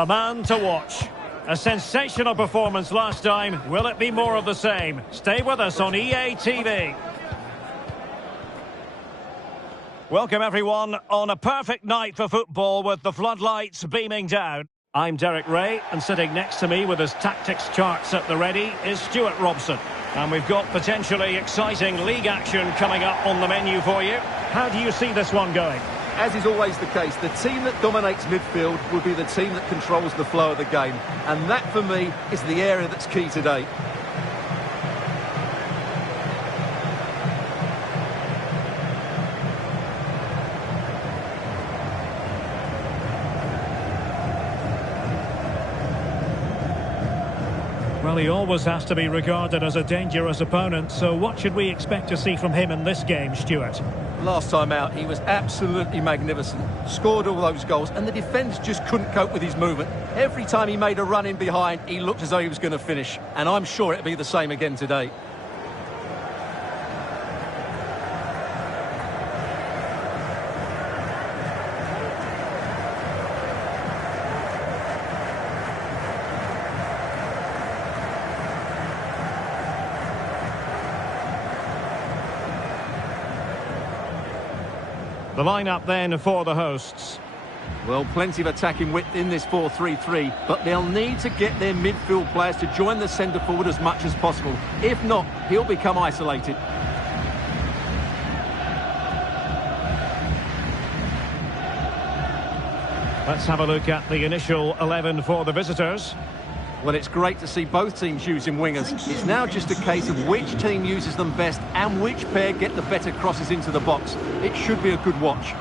The man to watch. A sensational performance last time. Will it be more of the same? Stay with us on EA TV. Welcome everyone on a perfect night for football with the floodlights beaming down. I'm Derek Ray, and sitting next to me with his tactics charts at the ready is Stuart Robson. And we've got potentially exciting league action coming up on the menu for you. How do you see this one going? As is always the case, the team that dominates midfield will be the team that controls the flow of the game. And that, for me, is the area that's key today. Well, he always has to be regarded as a dangerous opponent, so what should we expect to see from him in this game, Stuart? Last time out, he was absolutely magnificent. Scored all those goals, and the defenders just couldn't cope with his movement. Every time he made a run in behind, he looked as though he was going to finish. And I'm sure it'll be the same again today. The lineup then for the hosts. Well, plenty of attacking width in this 4-3-3, but they'll need to get their midfield players to join the centre forward as much as possible. If not, he'll become isolated. Let's have a look at the initial 11 for the visitors. Well, it's great to see both teams using wingers. It's now just a case of which team uses them best and which pair get the better crosses into the box. It should be a good watch.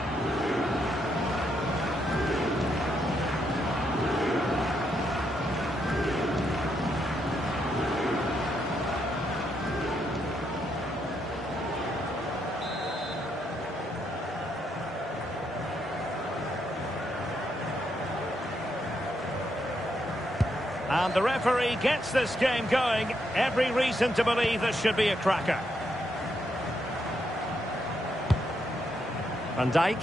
And the referee gets this game going. Every reason to believe this should be a cracker. Van Dijk.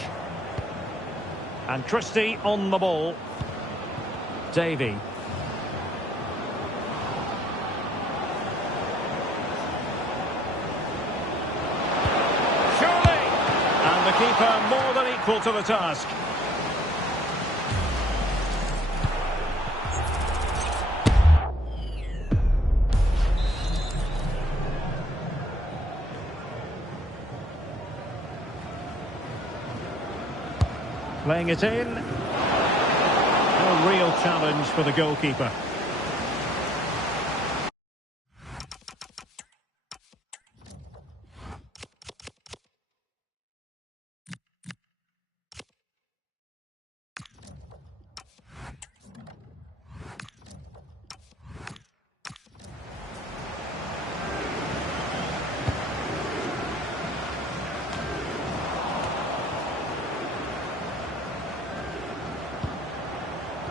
And Christie on the ball. Davy. Surely! And the keeper more than equal to the task. Playing it in. A real challenge for the goalkeeper.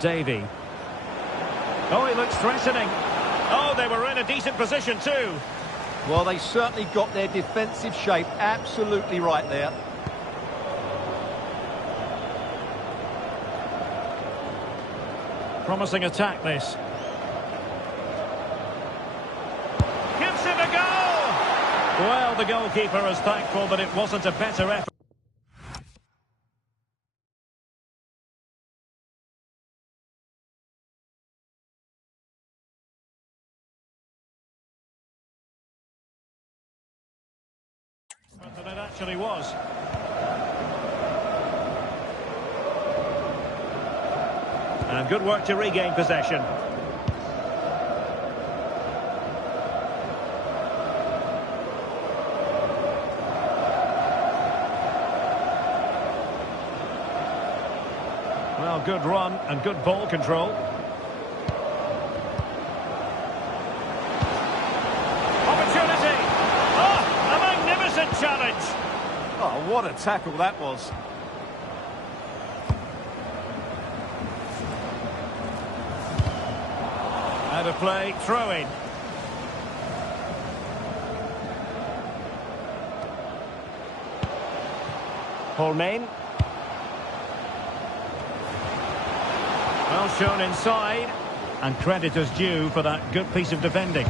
Davy. Oh, he looks threatening. Oh, they were in a decent position too. Well, they certainly got their defensive shape absolutely right there. Promising attack, this. Gives him a goal! Well, the goalkeeper is thankful that it wasn't a better effort. Than it actually was. And good work to regain possession. Well, good run and good ball control. Opportunity! Oh, a magnificent challenge! Oh, what a tackle that was. Out of play, throw in. Holmain. Well shown inside, and credit is due for that good piece of defending.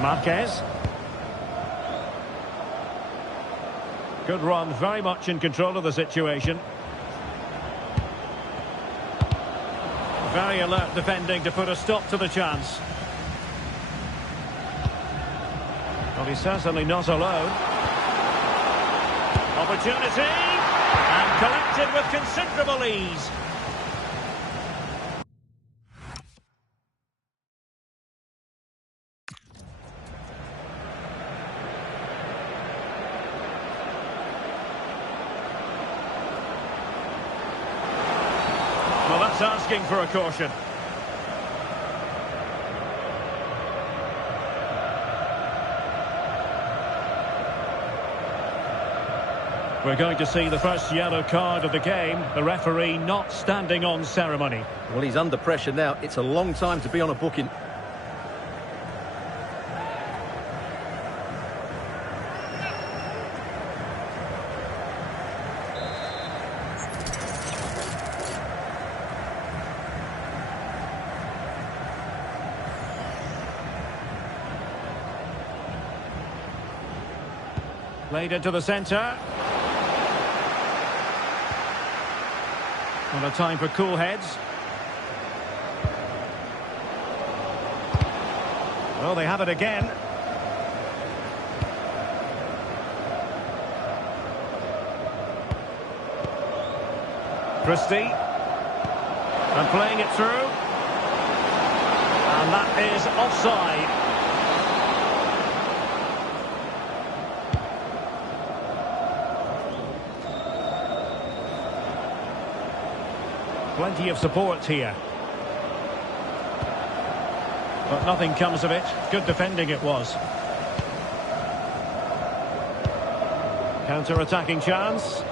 Marquez. Good run, very much in control of the situation. Very alert defending to put a stop to the chance. Well, he's certainly not alone. Opportunity, and collected with considerable ease. Well, that's asking for a caution. We're going to see the first yellow card of the game. The referee not standing on ceremony. Well, he's under pressure now. It's a long time to be on a booking. Played into the centre. Not a time for cool heads. Well, they have it again. Christie. And playing it through. And that is offside. Plenty of support here. But nothing comes of it. Good defending it was. Counter-attacking chance.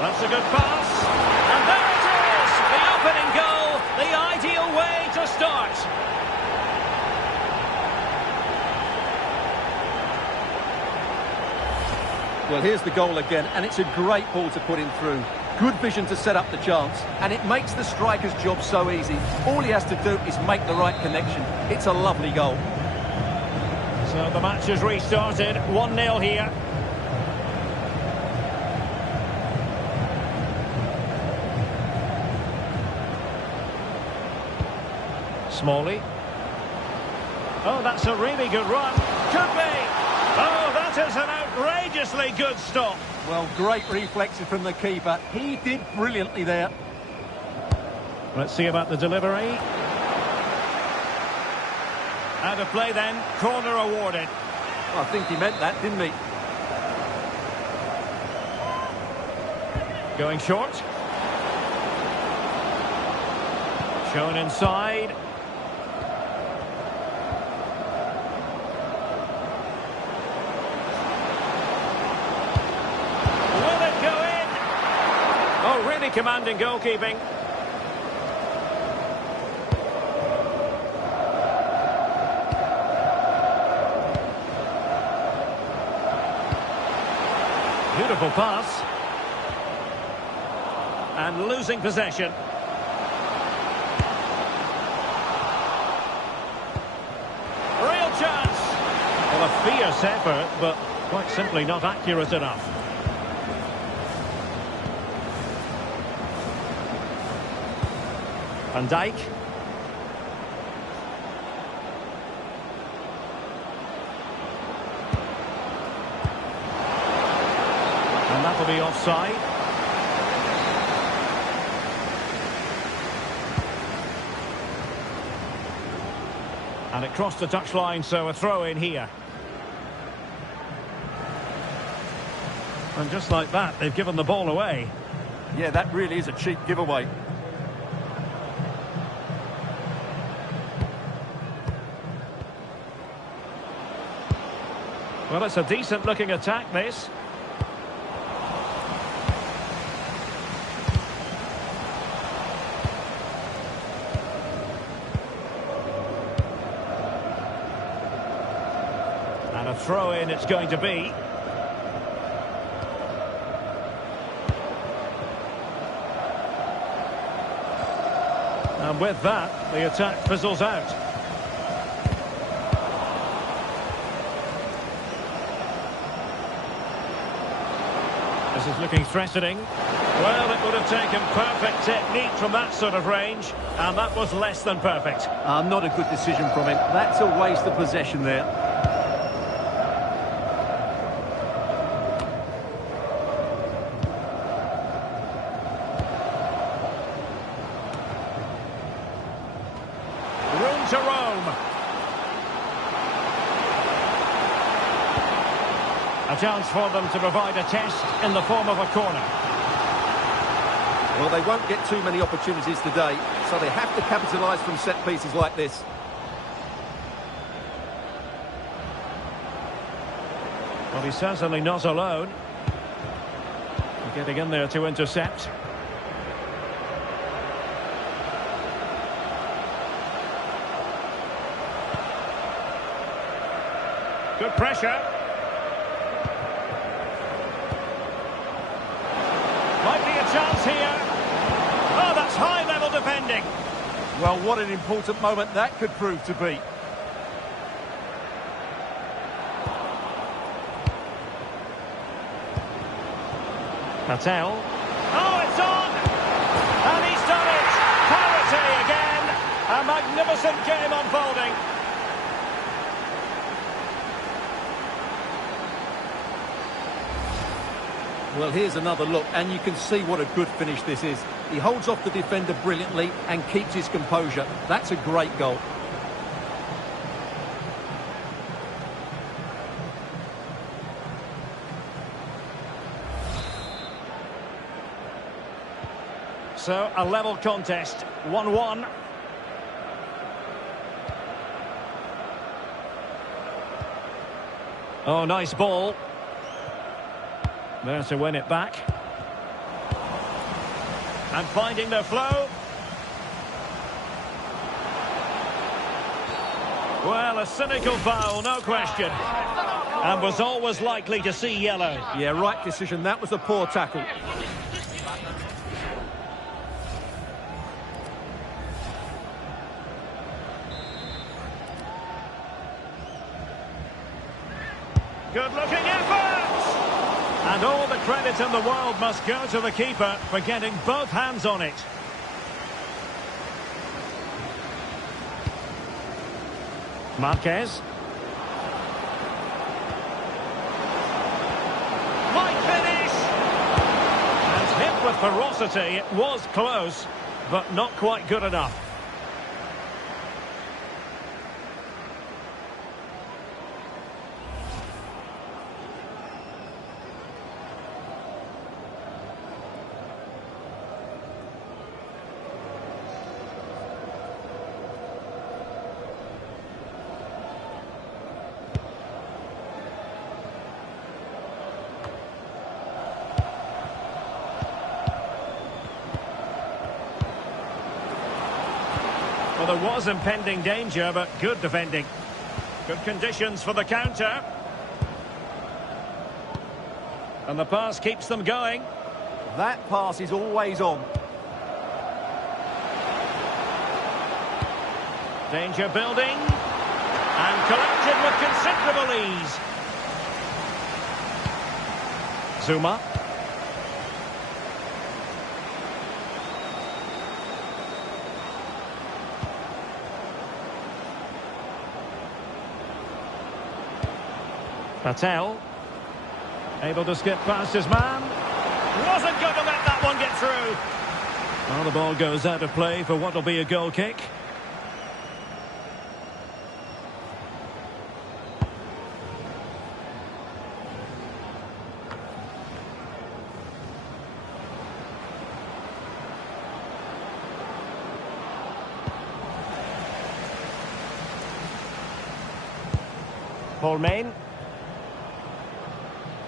That's a good pass. And there it is! The opening goal. The ideal way to start. Well, here's the goal again, and it's a great ball to put him through. Good vision to set up the chance, and it makes the striker's job so easy. All he has to do is make the right connection. It's a lovely goal. So the match has restarted. 1-0 here. Smalley. Oh, that's a really good run. Could be. Oh, that is an outrageously good stop. Well, great reflexes from the keeper. He did brilliantly there. Let's see about the delivery. Out of play then. Corner awarded. Well, I think he meant that, didn't he? Going short. Shown inside. Really commanding goalkeeping. Beautiful pass. And losing possession. Real chance. Well, a fierce effort, but quite simply not accurate enough. Van Dijk. And that'll be offside. And it crossed the touchline, so a throw in here. And just like that, they've given the ball away. Yeah, that really is a cheap giveaway. Well, it's a decent-looking attack, this. And a throw-in it's going to be. And with that, the attack fizzles out. This is looking threatening. Well, it would have taken perfect technique from that sort of range, and that was less than perfect. Not a good decision from him. That's a waste of possession there. Room to roam. A chance for them to provide a test in the form of a corner. Well, they won't get too many opportunities today, so they have to capitalise from set pieces like this. Well, he's certainly not alone. Getting in there to intercept. Good pressure. Might be a chance here. Oh, that's high-level defending. Well, what an important moment that could prove to be. Patel. Oh, it's on! And he's done it! Parity again! A magnificent game unfolding. Well, here's another look, and you can see what a good finish this is. He holds off the defender brilliantly and keeps his composure. That's a great goal. So, a level contest, 1-1. Oh, nice ball. There to win it back. And finding their flow. Well, a cynical foul, no question. And was always likely to see yellow. Yeah, right decision. That was a poor tackle. Good-looking effort! And all the credit in the world must go to the keeper for getting both hands on it. Marquez. Might finish! And hit with ferocity. It was close, but not quite good enough. Well, there was impending danger, but good defending. Good conditions for the counter. And the pass keeps them going. That pass is always on. Danger building. And collected with considerable ease. Zuma. Patel, able to skip past his man. Wasn't going to let that one get through. Well, the ball goes out of play for what will be a goal kick. Paul Main.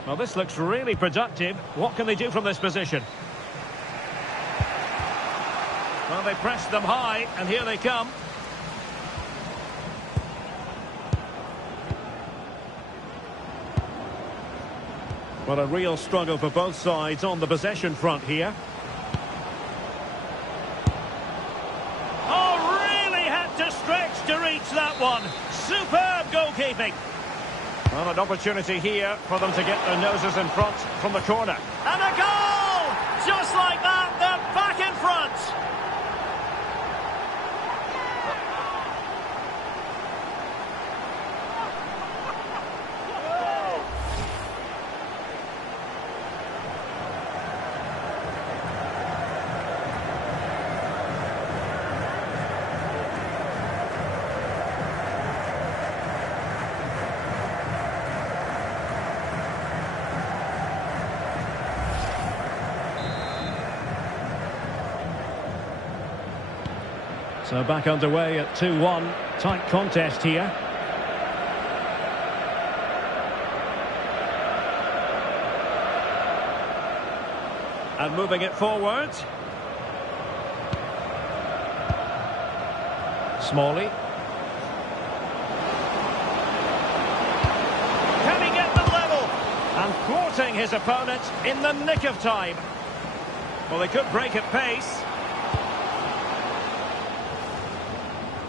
Well, this looks really productive. What can they do from this position? Well, they pressed them high, and here they come. Well, a real struggle for both sides on the possession front here. that one. Superb goalkeeping. Well, an opportunity here for them to get their noses in front from the corner. And a goal! Just like that, they're back in front. So back underway at 2-1. Tight contest here. And moving it forward. Smalley. Can he get them level? And thwarting his opponent in the nick of time. Well, they could break at pace.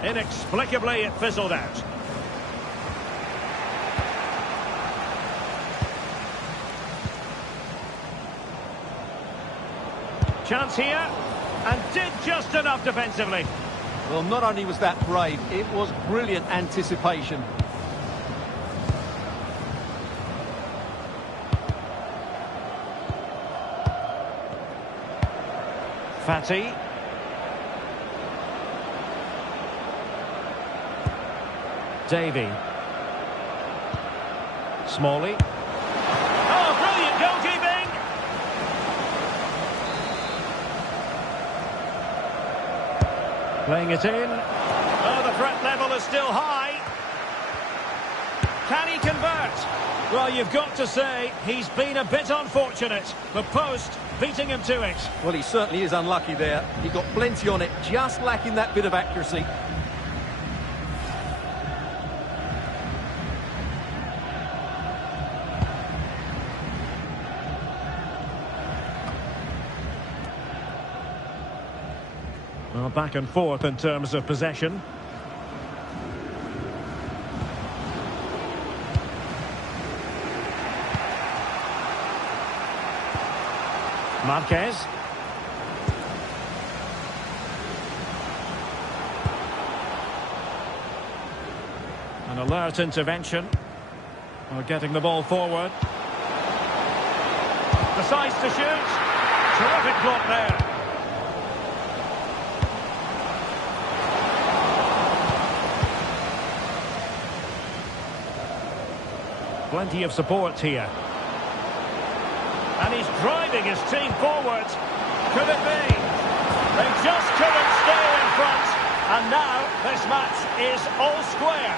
Inexplicably, it fizzled out. Chance here, and did just enough defensively. Well, not only was that brave, it was brilliant anticipation. Fatty. Davy. Smalley. Oh, brilliant goalkeeping! Playing it in. Oh, the threat level is still high. Can he convert? Well, you've got to say, he's been a bit unfortunate. The post beating him to it. Well, he certainly is unlucky there. He got plenty on it, just lacking that bit of accuracy. Well, back and forth in terms of possession. Marquez. An alert intervention. Well, getting the ball forward. Decides to shoot. Terrific block there. Plenty of support here. And he's driving his team forward. Could it be? They just couldn't stay in front. And now this match is all square.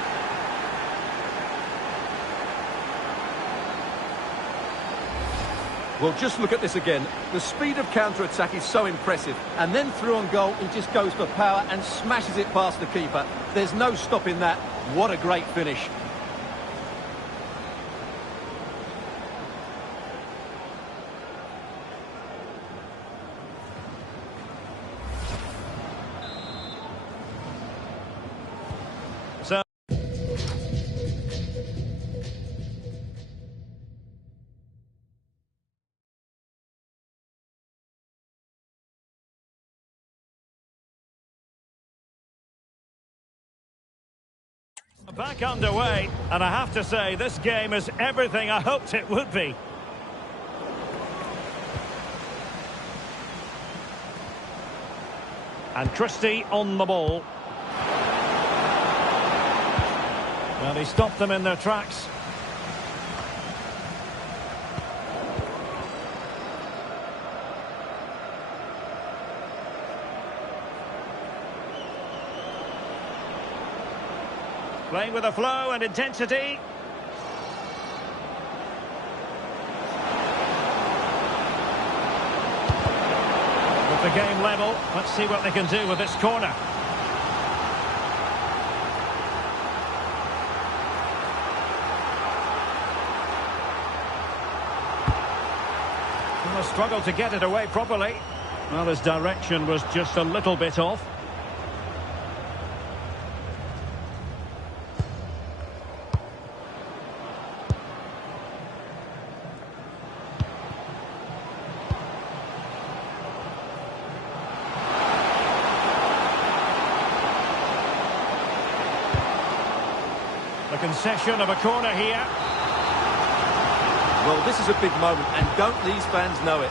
Well, just look at this again. The speed of counter-attack is so impressive. And then through on goal, he just goes for power and smashes it past the keeper. There's no stopping that. What a great finish. Back underway, and I have to say, this game is everything I hoped it would be. And Christie on the ball. Well, he stopped them in their tracks. Playing with a flow and intensity. With the game level, let's see what they can do with this corner. Well, struggled to get it away properly. Well, his direction was just a little bit off. The concession of a corner here. Well, this is a big moment, and don't these fans know it?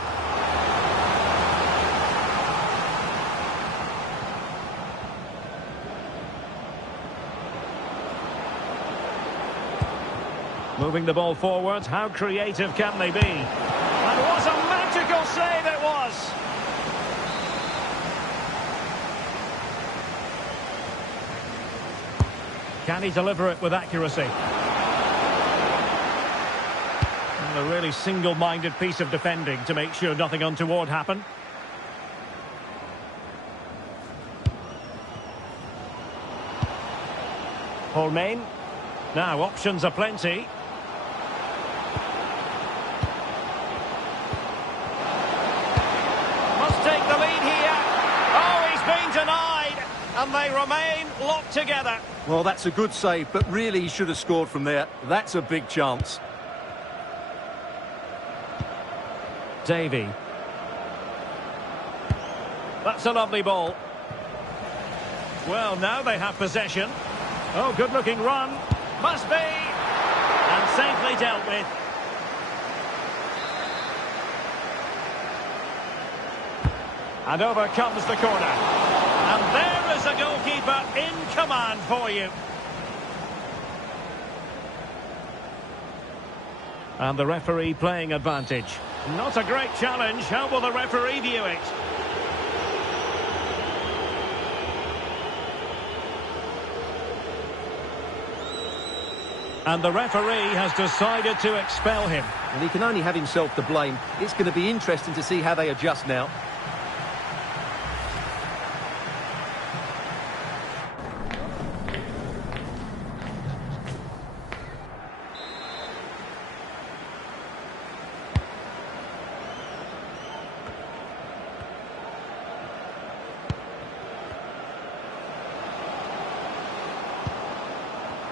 Moving the ball forward, how creative can they be? And what a magical save it was! Can he deliver it with accuracy? And a really single-minded piece of defending to make sure nothing untoward happened. Holmain. Now, options are plenty. Must take the lead here. Oh, he's been denied. And they remain locked together. Well, that's a good save, but really he should have scored from there. That's a big chance. Davy. That's a lovely ball. Well, now they have possession. Oh, good-looking run. Must be. And safely dealt with. And over comes the corner. And there is a goalkeeper in command for you. And the referee playing advantage. Not a great challenge. How will the referee view it? And the referee has decided to expel him. And he can only have himself to blame. It's going to be interesting to see how they adjust now.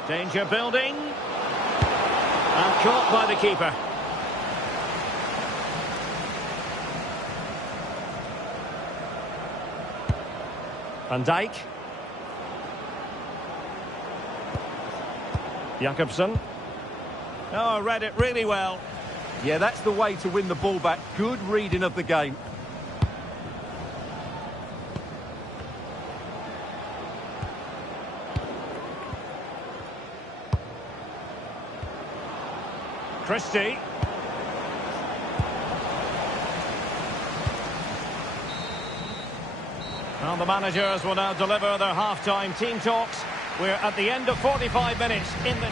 Danger building. And caught by the keeper. Van Dijk. Jakobsen. Oh, read it really well. Yeah, that's the way to win the ball back. Good reading of the game. Christie. Well, the managers will now deliver their half-time team talks. We're at the end of 45 minutes in the...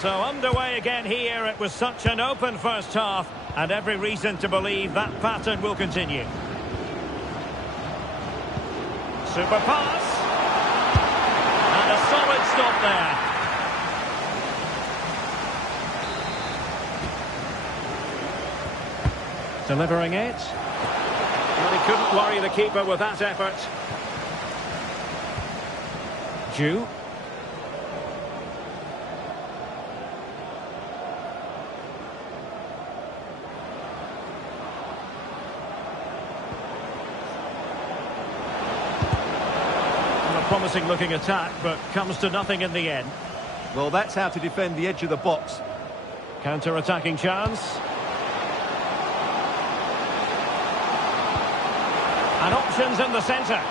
So underway again here. It was such an open first half, and every reason to believe that pattern will continue. Super pass. And a solid stop there. Delivering it. Well, he couldn't worry the keeper with that effort. Ju. Promising looking attack, but comes to nothing in the end. Well, that's how to defend the edge of the box. Counter-attacking chance. And options in the centre.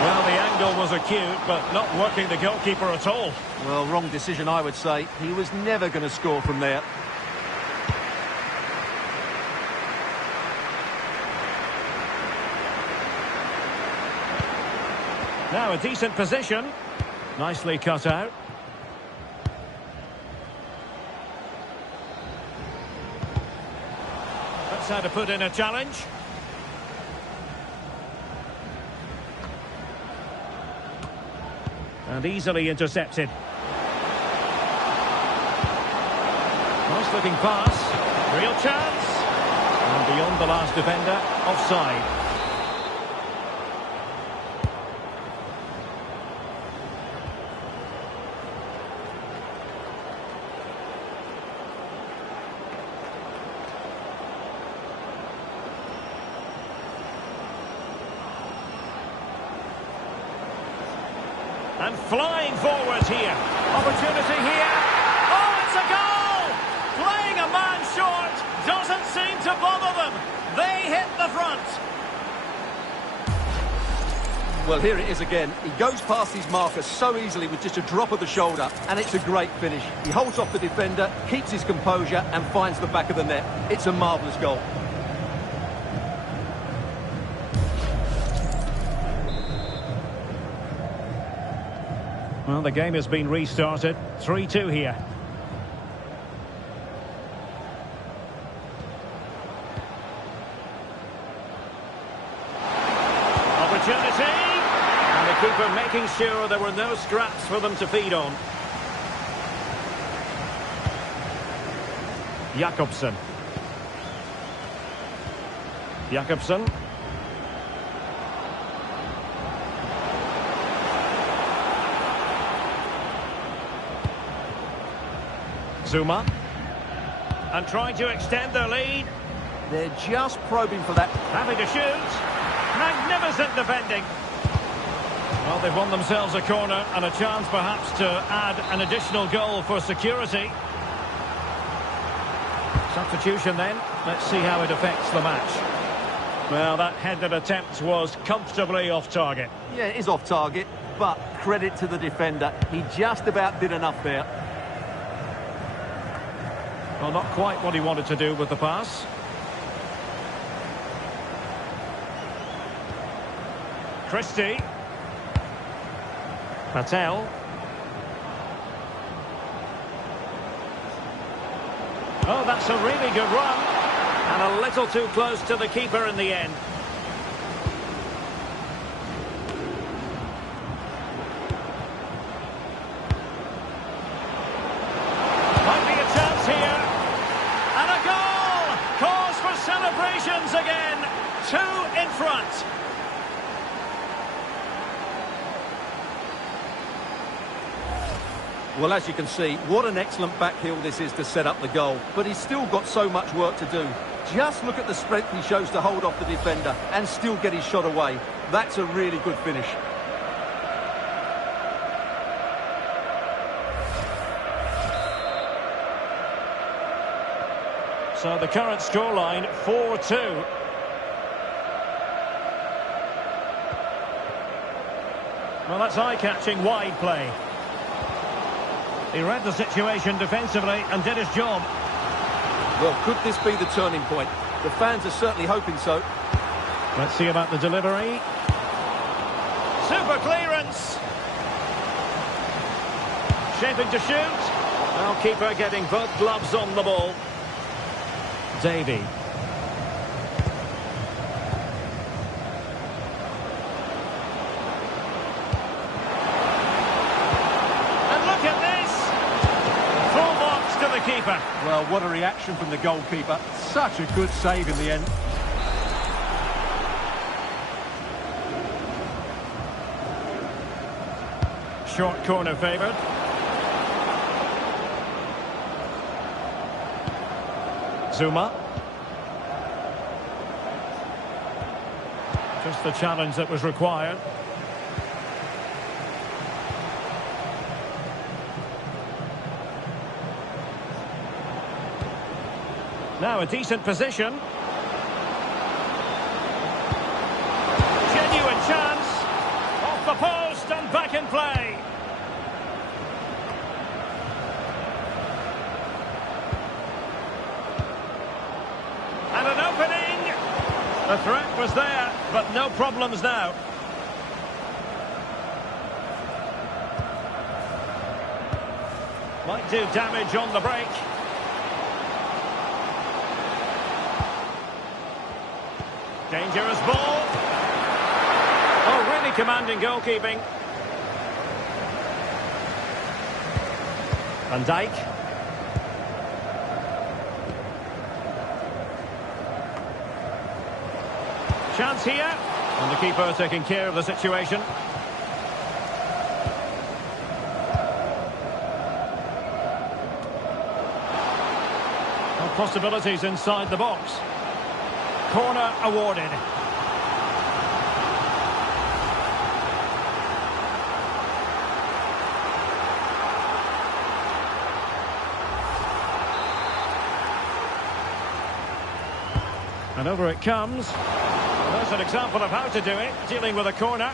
Well, the angle was acute, but not working the goalkeeper at all. Well, wrong decision, I would say. He was never going to score from there. Now a decent position. Nicely cut out. That's how to put in a challenge. And easily intercepted. Nice looking pass. Real chance. And beyond the last defender, offside. And flying forwards here. Opportunity here. Oh, it's a goal! Playing a man short doesn't seem to bother them. They hit the front. Well, here it is again. He goes past his marker so easily with just a drop of the shoulder, and it's a great finish. He holds off the defender, keeps his composure, and finds the back of the net. It's a marvellous goal. Well, the game has been restarted. 3-2 here. Opportunity! And the keeper making sure there were no scraps for them to feed on. Jakobsen. Jakobsen. Zuma. And trying to extend their lead. They're just probing for that. Having to shoot. Magnificent defending. Well, they've won themselves a corner and a chance perhaps to add an additional goal for security. Substitution then. Let's see how it affects the match. Well, that headed attempt was comfortably off target. Yeah, it is off target, but credit to the defender. He just about did enough there. Well, not quite what he wanted to do with the pass. Christie. Patel. Oh, that's a really good run. And a little too close to the keeper in the end. Might be a chance here. And a goal! Cause for celebrations again. 2 in front. Well, as you can see, what an excellent backheel this is to set up the goal. But he's still got so much work to do. Just look at the strength he shows to hold off the defender and still get his shot away. That's a really good finish. So the current scoreline, 4-2. Well, that's eye-catching wide play. He read the situation defensively and did his job. Well, could this be the turning point? The fans are certainly hoping so. Let's see about the delivery. Super clearance. Shaping to shoot. Well, keeper getting both gloves on the ball. Davey. Keeper. Well, what a reaction from the goalkeeper. Such a good save in the end. Short corner favoured. Zuma. Just the challenge that was required. Now a decent position. Genuine chance. Off the post and back in play. And an opening. The threat was there, but no problems now. Might do damage on the break. Dangerous ball. Oh, really commanding goalkeeping. Van Dijk. Chance here. And the keeper taking care of the situation. No possibilities inside the box. Corner awarded. And over it comes. There's an example of how to do it, dealing with a corner.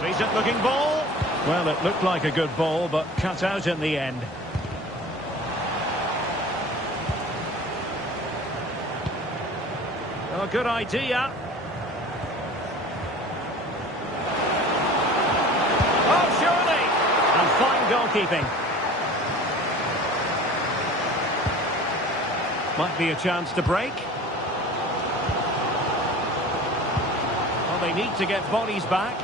Decent looking ball. Well, it looked like a good ball, but cut out in the end. Oh, good idea. Oh, surely! And fine goalkeeping. Might be a chance to break. Well, they need to get bodies back.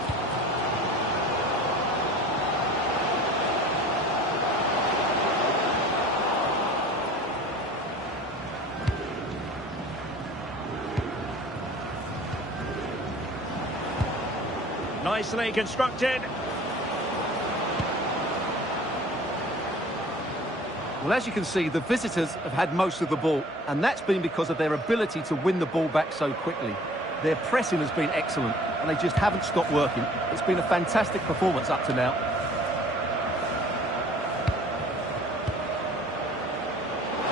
Nicely constructed. Well, as you can see, the visitors have had most of the ball, and that's been because of their ability to win the ball back so quickly. Their pressing has been excellent, and they just haven't stopped working. It's been a fantastic performance up to now.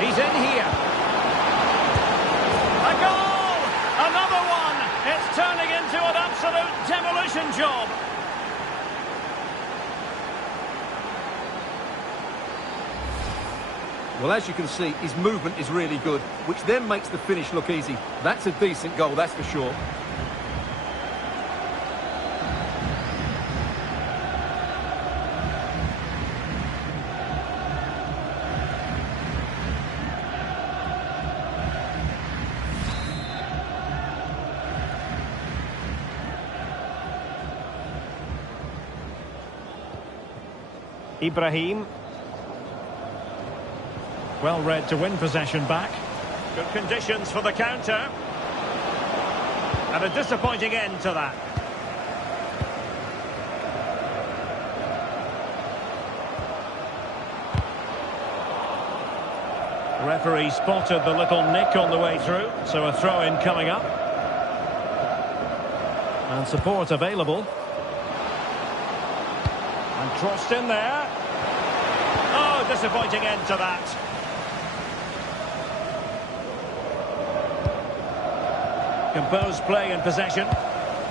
He's in here. A goal! Another one! It's turning into an absolute demolition job. Well, as you can see, his movement is really good, which then makes the finish look easy. That's a decent goal, that's for sure. Ibrahim. Well read to win possession back. Good conditions for the counter. And a disappointing end to that. The referee spotted the little nick on the way through, so a throw-in coming up. And support available. And crossed in there. Oh, disappointing end to that. Composed play in possession.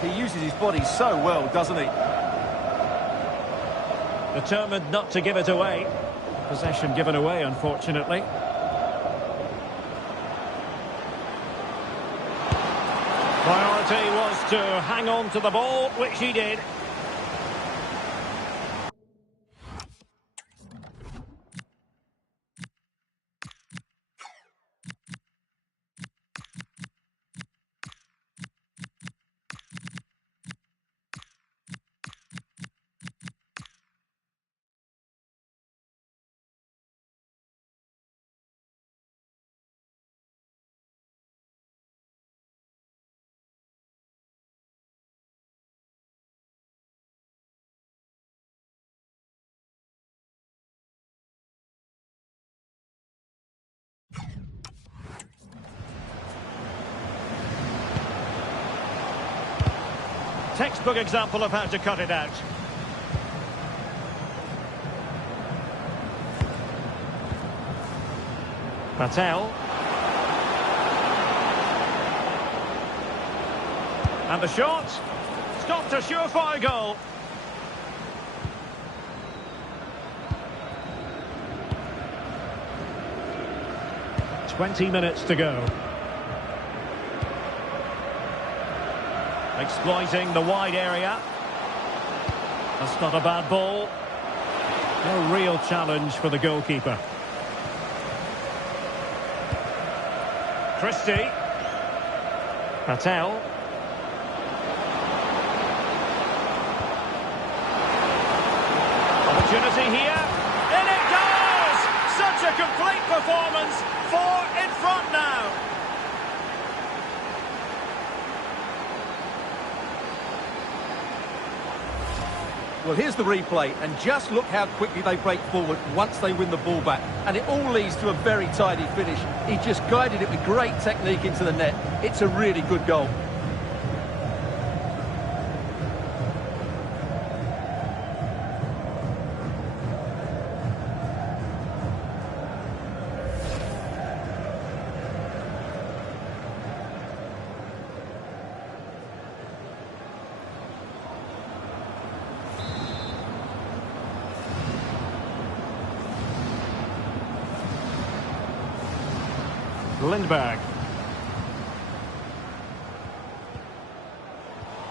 He uses his body so well, doesn't he? Determined not to give it away. Possession given away, unfortunately. Priority was to hang on to the ball, which he did. Textbook example of how to cut it out. Patel. And the shot. Stopped a surefire goal. "20 minutes to go. Exploiting the wide area. That's not a bad ball. No real challenge for the goalkeeper. Christie. Patel. Opportunity here. In it goes! Such a complete performance. 4 in front now. Well, here's the replay, and just look how quickly they break forward once they win the ball back. And it all leads to a very tidy finish. He just guided it with great technique into the net. It's a really good goal. Lindberg.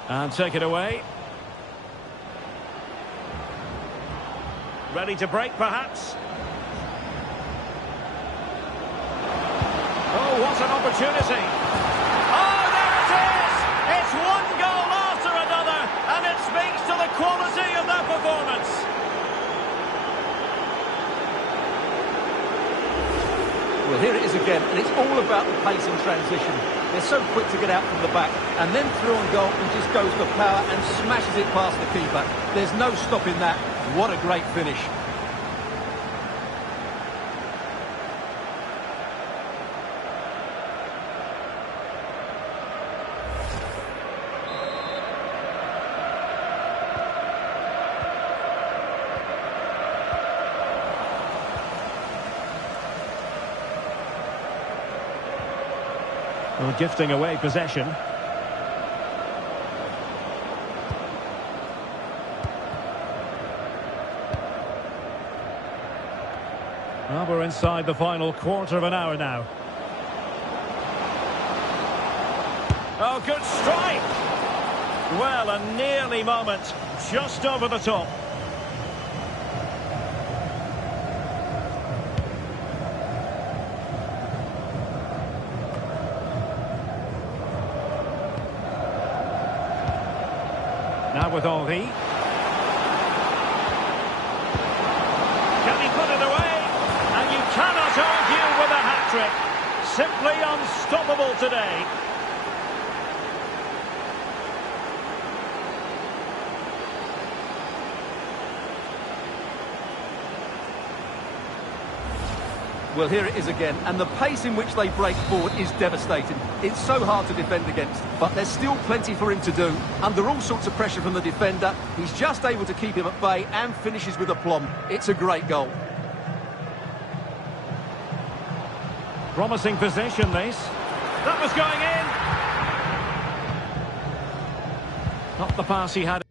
And take it away. Ready to break, perhaps? Oh, what an opportunity. Oh, there it is! It's one goal after another, and it speaks to the quality of their performance. Well, here it is again, and it's all about the pace in transition. They're so quick to get out from the back, and then through on goal, he just goes for power and smashes it past the keeper. There's no stopping that. What a great finish. Well, gifting away possession. Well, we're inside the final quarter of an hour now. Oh, good strike! Well, a nearly moment, just over the top. Now with Henry. Can he put it away? And you cannot argue with a hat-trick. Simply unstoppable today. Well, here it is again, and the pace in which they break forward is devastating. It's so hard to defend against, but there's still plenty for him to do. Under all sorts of pressure from the defender, he's just able to keep him at bay and finishes with aplomb. It's a great goal. Promising position, this. That was going in. Not the pass he had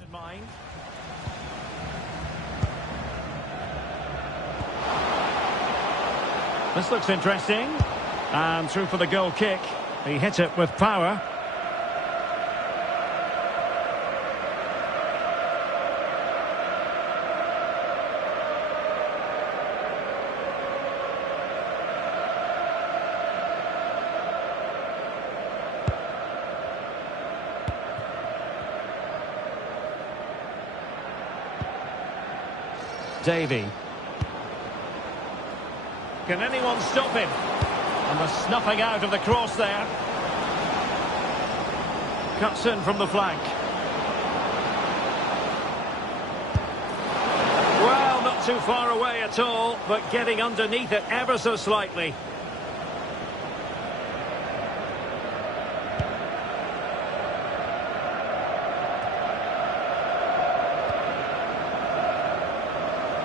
in mind. This looks interesting. And through for the goal kick. He hit it with power. Davy. Can anyone stop him? And the snuffing out of the cross there. Cuts in from the flank. Well, not too far away at all, but getting underneath it ever so slightly.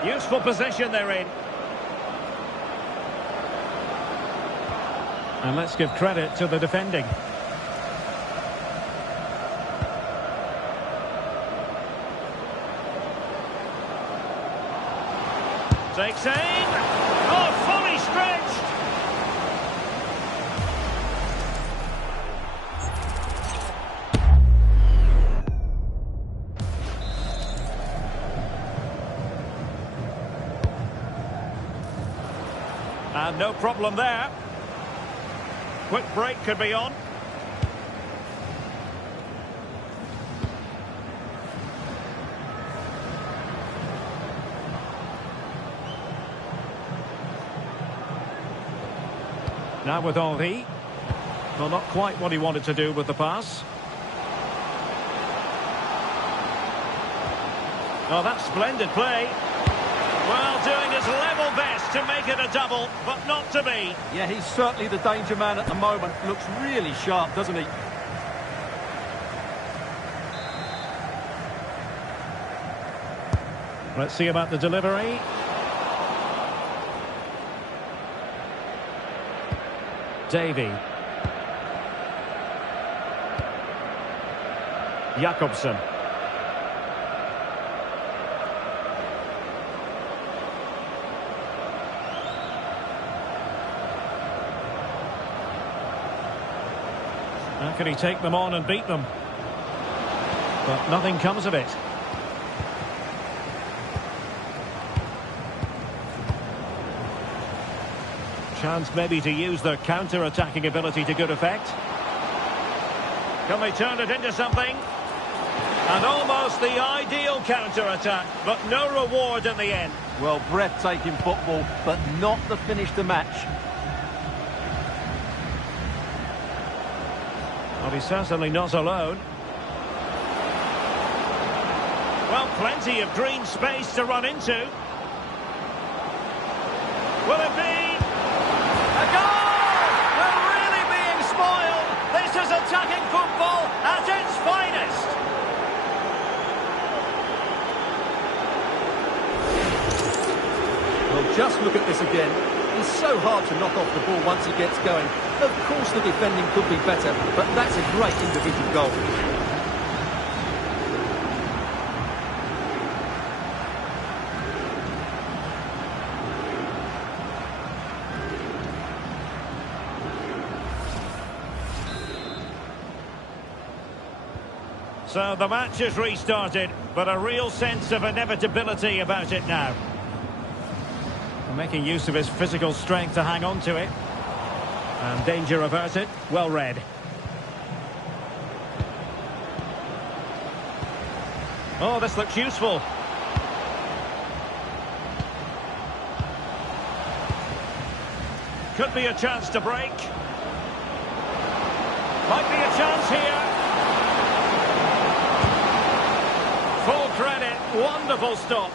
Useful position they're in. And let's give credit to the defending. Takes aim. Oh, fully stretched. And no problem there. Quick break could be on. Now with Henry. Well, not quite what he wanted to do with the pass. Oh, that's splendid play. Well, doing his level best to make it a double, but not to be. Yeah, he's certainly the danger man at the moment. Looks really sharp, doesn't he? Let's see about the delivery. Davy. Jakobsen. How can he take them on and beat them? But nothing comes of it. Chance maybe to use their counter-attacking ability to good effect. Can they turn it into something? And almost the ideal counter-attack, but no reward in the end. Well, breathtaking football, but not the finish to match. Well, he's certainly not alone. Well, plenty of green space to run into. Will it be? A goal! We're really being spoiled. This is attacking football at its finest. Well, just look at this again. It's so hard to knock off the ball once he gets going. Of course the defending could be better, but that's a great individual goal. So the match has restarted, but a real sense of inevitability about it now. Making use of his physical strength to hang on to it. And danger averted. Well read. Oh, this looks useful. Could be a chance to break. Might be a chance here. Full credit. Wonderful stop.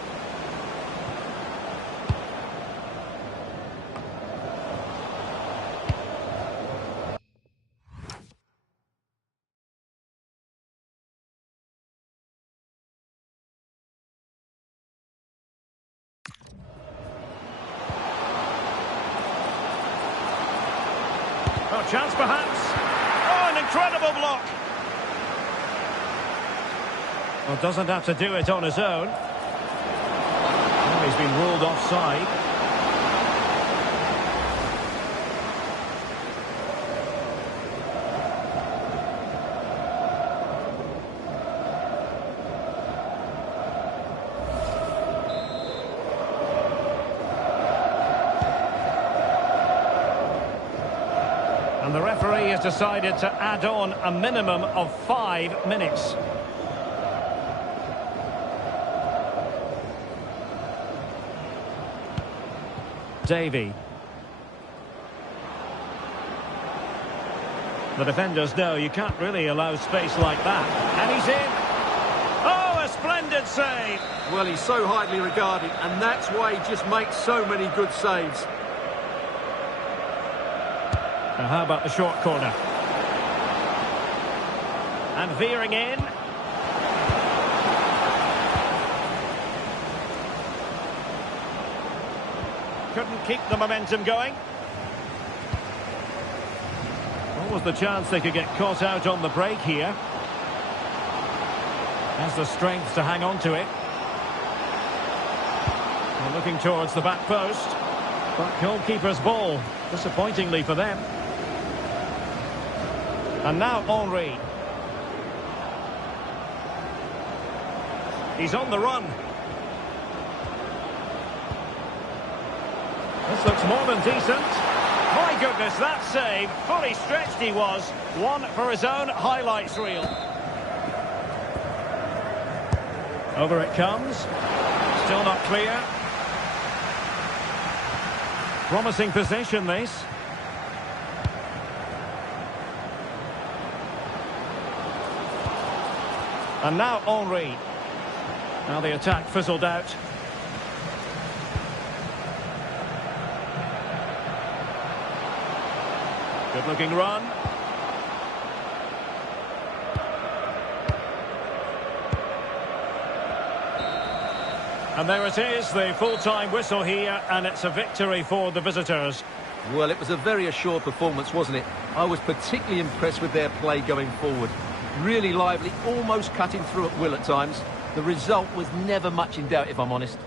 Oh, chance perhaps. Oh, an incredible block. Well, doesn't have to do it on his own. Well, he's been ruled offside. And the referee has decided to add on a minimum of 5 minutes. Davey. The defenders know you can't really allow space like that. And he's in. Oh, a splendid save. Well, he's so highly regarded, and that's why he just makes so many good saves. Now, how about the short corner? And veering in. Couldn't keep the momentum going. What was the chance they could get caught out on the break here? Has the strength to hang on to it. They're looking towards the back post. But goalkeeper's ball, disappointingly for them. And now Henry. He's on the run. This looks more than decent. My goodness, that save. Fully stretched he was. One for his own highlights reel. Over it comes. Still not clear. Promising possession, this. And now Henry. Now the attack fizzled out. Good looking run. And there it is, the full-time whistle here, and it's a victory for the visitors. Well, it was a very assured performance, wasn't it? I was particularly impressed with their play going forward. Really lively, almost cutting through at will at times. The result was never much in doubt, if I'm honest.